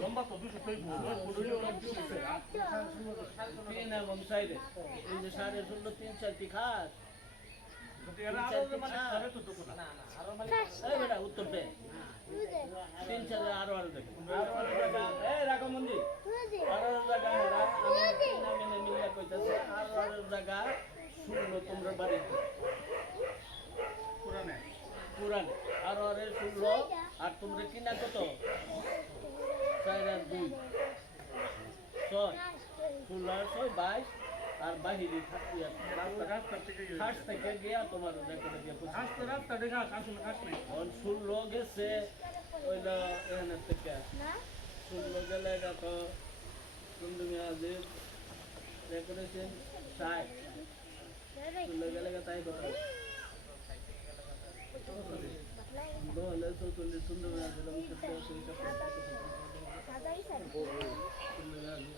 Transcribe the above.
লম্বা তো 200 টাই তিন এবং সাইডে এই যে সাড়ে 16 তিন চারটি খাস উত্তর দে তিন চার আরো আরো দেখে রাখো মন্দির আরো জায়গা মিলিয়া কইতাছে আরো জায়গা শুনলো তোমরা বাড়িতে পুরানে আরো আরে শুনলো আর তোমরা কিনা কত 4 আর 2 6 16 6 22 আর বাহিরে থাকি ঘাস থেকে গিয়া তোমার রাস্তা দেখা ঘাস নাই 16 গেছে ওইটা এখানে থেকে 16 গেলে তো তুমি আজ করেছেন 60 16 গেলে তাই কথা বলে তো তুমি সুন্দর